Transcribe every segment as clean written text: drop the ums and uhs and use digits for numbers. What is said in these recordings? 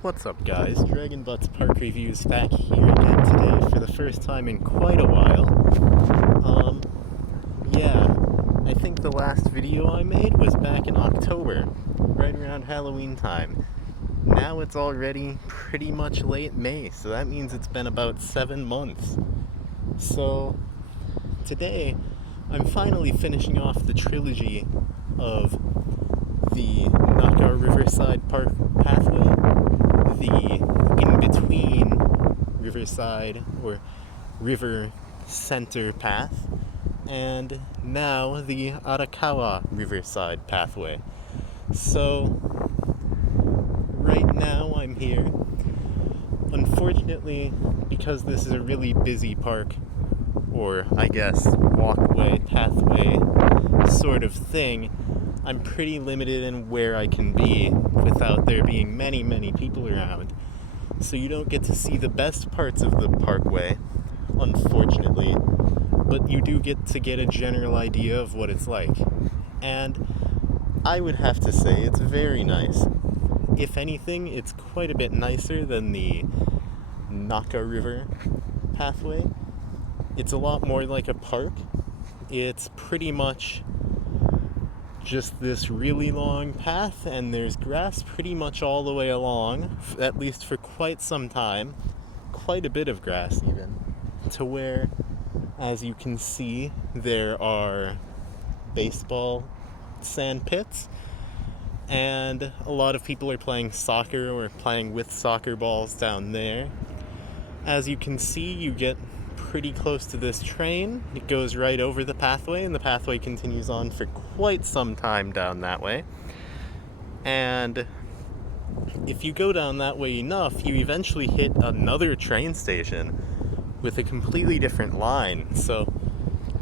What's up, guys? DragonButts Park Reviews back here again today for the first time in quite a while. Um, yeah, I think the last video I made was back in October, right around Halloween time. Now it's already pretty much late May, so that means it's been about 7 months. So, today, I'm finally finishing off the trilogy of the Riverside Park pathway, the in-between Riverside or River Center path, and now the Arakawa Riverside pathway. So, right now I'm here. Unfortunately, because this is a really busy park, or I guess walkway, pathway sort of thing, I'm pretty limited in where I can be without there being many people around. So you don't get to see the best parts of the parkway, unfortunately, but you do get to get a general idea of what it's like. And I would have to say it's very nice. If anything, it's quite a bit nicer than the Naka River pathway. It's a lot more like a park. It's pretty much just this really long path, and there's grass pretty much all the way along, at least for quite some time. Quite a bit of grass, even. To where, as you can see, there are baseball sand pits, and a lot of people are playing soccer or playing with soccer balls down there. As you can see, you get pretty close to this train. It goes right over the pathway, and the pathway continues on for quite some time down that way. And if you go down that way enough, you eventually hit another train station with a completely different line. So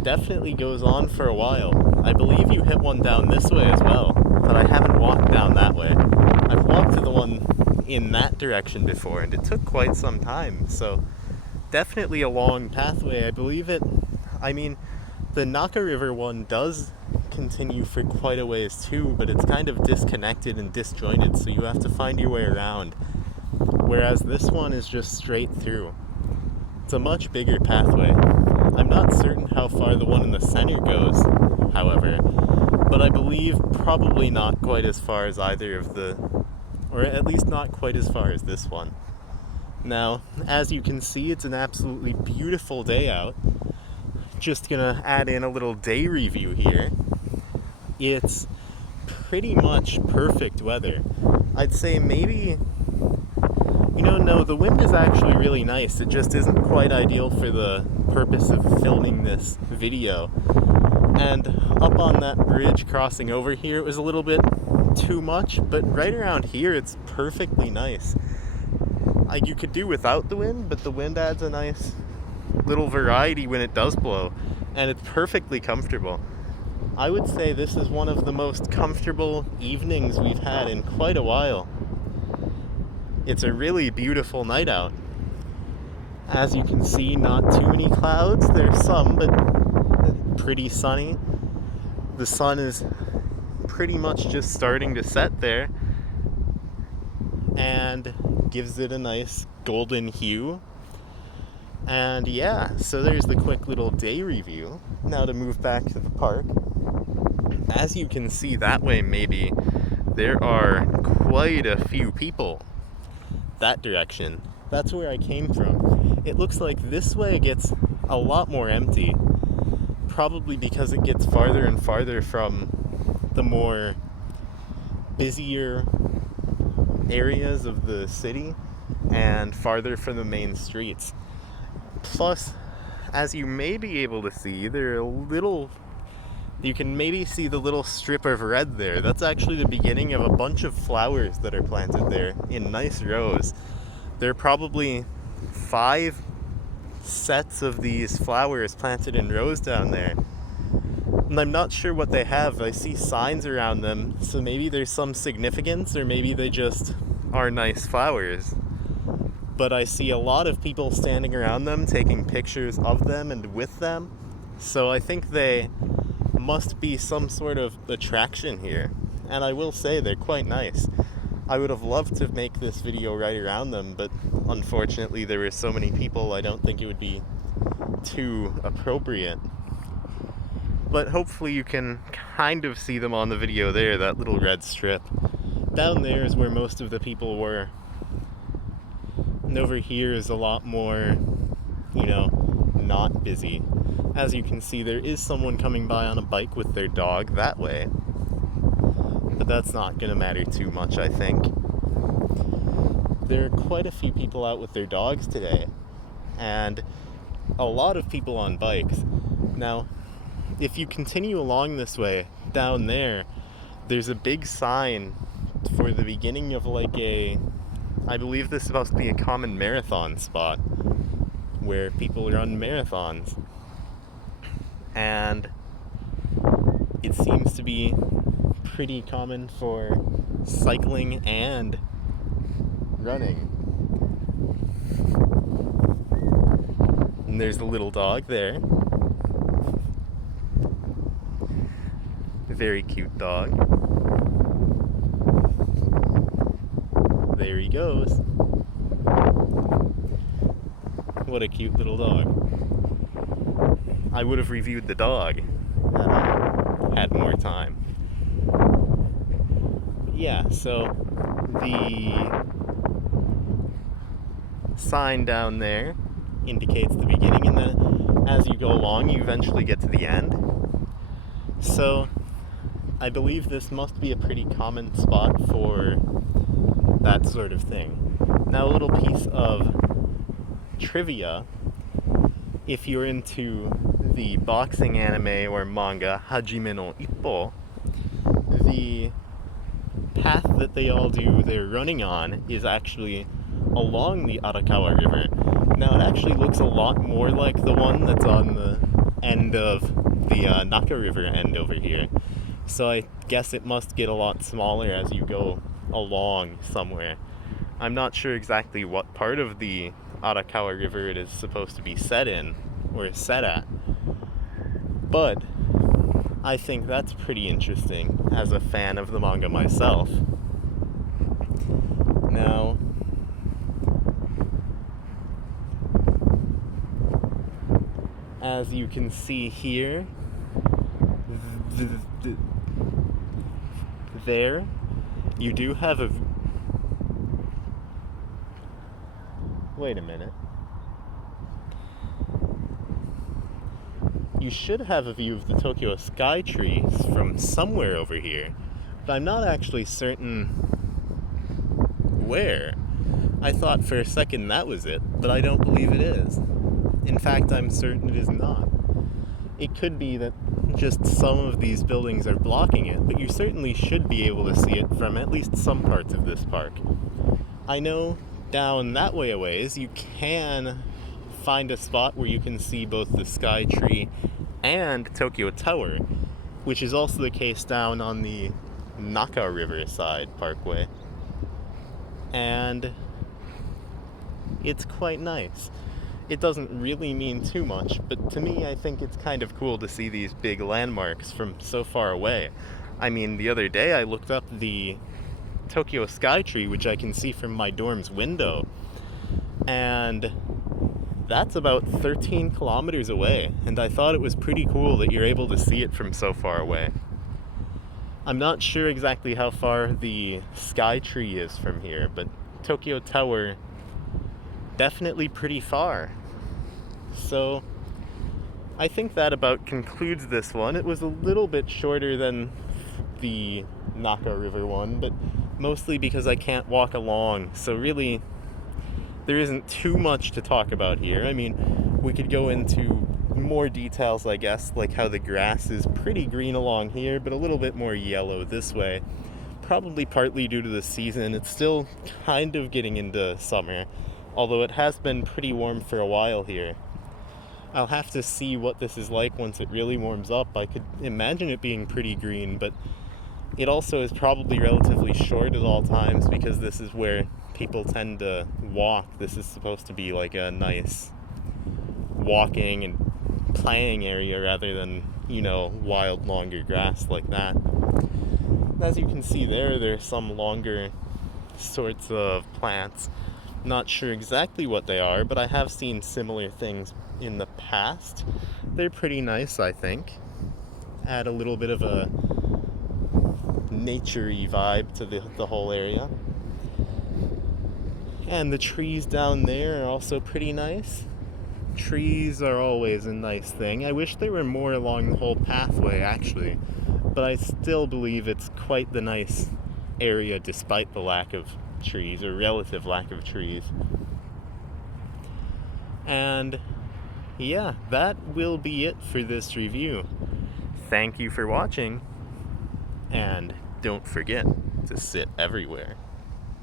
definitely goes on for a while. I believe you hit one down this way as well, but I haven't walked down that way. I've walked to the one in that direction before, and it took quite some time. So definitely a long pathway. The Naka River one does continue for quite a ways too, but it's kind of disconnected and disjointed, so you have to find your way around. Whereas this one is just straight through. It's a much bigger pathway. I'm not certain how far the one in the center goes, however, but I believe probably not quite as far as either of or at least not quite as far as this one. Now, as you can see, it's an absolutely beautiful day out. Just gonna add in a little day review here. It's pretty much perfect weather. I'd say maybe, no, the wind is actually really nice. It just isn't quite ideal for the purpose of filming this video. And up on that bridge crossing over here, it was a little bit too much, but right around here, it's perfectly nice. You could do without the wind, but the wind adds a nice little variety when it does blow, and it's perfectly comfortable. I would say this is one of the most comfortable evenings we've had in quite a while. It's a really beautiful night out. As you can see, not too many clouds. There's some, but pretty sunny. The sun is pretty much just starting to set there, and gives it a nice golden hue. And yeah, so there's the quick little day review. Now to move back to the park. As you can see that way, maybe there are quite a few people that direction. That's where I came from. It looks like this way gets a lot more empty, probably because it gets farther and farther from the more busier areas of the city and farther from the main streets. Plus, as you may be able to see, you can maybe see the little strip of red there. That's actually the beginning of a bunch of flowers that are planted there in nice rows. There are probably 5 sets of these flowers planted in rows down there. And I'm not sure what they have. I see signs around them, so maybe there's some significance, or maybe they just are nice flowers. But I see a lot of people standing around them, taking pictures of them and with them. So I think they must be some sort of attraction here. And I will say they're quite nice. I would have loved to make this video right around them, but unfortunately there were so many people, I don't think it would be too appropriate. But hopefully you can kind of see them on the video there, that little red strip. Down there is where most of the people were. And over here is a lot more, not busy. As you can see, there is someone coming by on a bike with their dog that way. But that's not going to matter too much, I think. There are quite a few people out with their dogs today, and a lot of people on bikes. Now, if you continue along this way, down there's a big sign for the beginning of I believe this is supposed to be a common marathon spot where people run marathons. And it seems to be pretty common for cycling and running. And there's the little dog there. A very cute dog. There he goes. What a cute little dog. I would have reviewed the dog had I had more time. But yeah, so the sign down there indicates the beginning, and then as you go along, you eventually get to the end. So I believe this must be a pretty common spot for that sort of thing. Now, a little piece of trivia: if you're into the boxing anime or manga Hajime no Ippo, the path that they all do their running on is actually along the Arakawa River. Now, it actually looks a lot more like the one that's on the end of the Naka River end over here. So I guess it must get a lot smaller as you go along somewhere. I'm not sure exactly what part of the Arakawa River it is supposed to be set in, or set at, but I think that's pretty interesting as a fan of the manga myself. Now, as you can see here, there, you do have a... Wait a minute. You should have a view of the Tokyo sky trees from somewhere over here, but I'm not actually certain where. I thought for a second that was it, but I don't believe it is. In fact, I'm certain it is not. It could be that just some of these buildings are blocking it, but you certainly should be able to see it from at least some parts of this park. I know down that way a ways you can find a spot where you can see both the Sky Tree and Tokyo Tower, which is also the case down on the Naka Riverside Parkway. And it's quite nice. It doesn't really mean too much, but to me, I think it's kind of cool to see these big landmarks from so far away. I mean, the other day I looked up the Tokyo Sky Tree, which I can see from my dorm's window, and that's about 13 kilometers away, and I thought it was pretty cool that you're able to see it from so far away. I'm not sure exactly how far the Sky Tree is from here, but Tokyo Tower, definitely pretty far. So I think that about concludes this one. It was a little bit shorter than the Naka River one, but mostly because I can't walk along, so really there isn't too much to talk about here. I mean, we could go into more details, I guess, like how the grass is pretty green along here, but a little bit more yellow this way. Probably partly due to the season. It's still kind of getting into summer, although it has been pretty warm for a while here. I'll have to see what this is like once it really warms up. I could imagine it being pretty green, but it also is probably relatively short at all times because this is where people tend to walk. This is supposed to be like a nice walking and playing area rather than, wild longer grass like that. As you can see there's some longer sorts of plants. Not sure exactly what they are, but I have seen similar things in the past. They're pretty nice, I think. Add a little bit of a nature-y vibe to the whole area. And the trees down there are also pretty nice. Trees are always a nice thing. I wish there were more along the whole pathway, actually, but I still believe it's quite the nice area despite the lack of trees, or relative lack of trees. And yeah, that will be it for this review. Thank you for watching, and don't forget to sit everywhere.